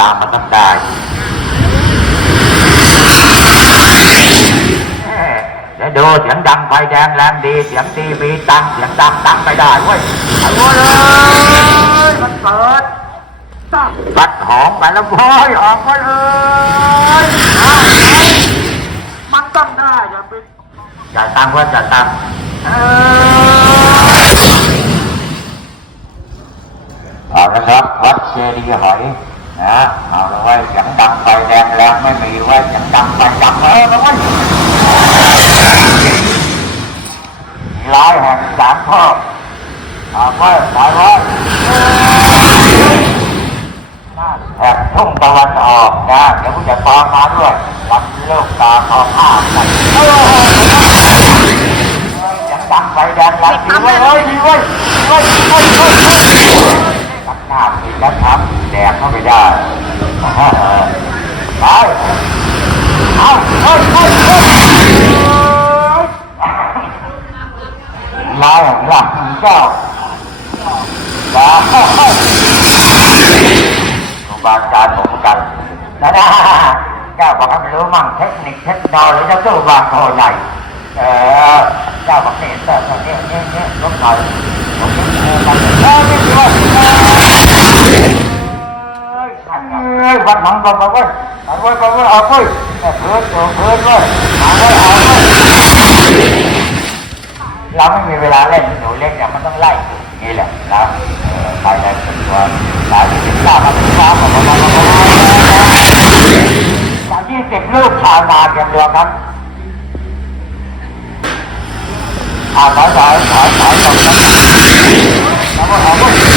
ตามมาทำได้เอ๊ะดี๋ยวดูเสียงดังไฟแดงแรงดีเสียงตีมีตังเสียงดังดังไม่ได้เว้ยไอ้วัวเลยมันเปิดตัดหอมไปแล้วเว้ยออกมาเลยมันต้องได้อย่าไปจ่ายตังค์ว่าจ่ายตังค์เอาละครับวัดเจดีย์หอย นะเอาละไว้เสียงดังไฟแดงแรงไม่มีไว้เสียงดังไฟดับเออละไว้ร้อยแห่งสามข้อเอาไว้ปล่อยไว้แห่งทุ่งตะวันออกนะเดี๋ยวกูจะตามมาด้วยวันลูกตาเขาข้ามกันเออเสียงดังไฟแดงแรงดีไว้เฮ้ยดีไว้ดีไว้ดีไว้ดีไว้ ตัดหน้าผิดแล้วครับ แดกเข้าไปได้ไปเอาเฮ้ยเฮ้ยเฮ้ยลายหลังเจ้าลาครูบาอาจารย์ผมกันนะนะเจ้าบอกให้มันรู้มั่งเทคนิคเทคโนโลยีจะสู้บางโทใหญ่เออเจ้าบอกเนี่ยเจ้าเนี่ยเนี่ยเนี่ยลบหน่อยผมจะเออมันเออไม่ดี วัดหนังบังบังเว้ยบังเว้ยบังเว้ยเอาเว้ยเพื่อนตัวเพื่อนเว้ยเอาเว้ยเอาเว้ยเราไม่มีเวลาเล่นหนูเล็กเนี่ยมันต้องไล่นี่แหละนะไปเลยเป็นตัวสายที่สิบเก้ามาถึงสามมามามามามาสายยี่สิบลูกชาวนาเตรียมตัวครับอ่าถอยถอยถอยถอยตรงนั้นแล้วก็เอาเว้ย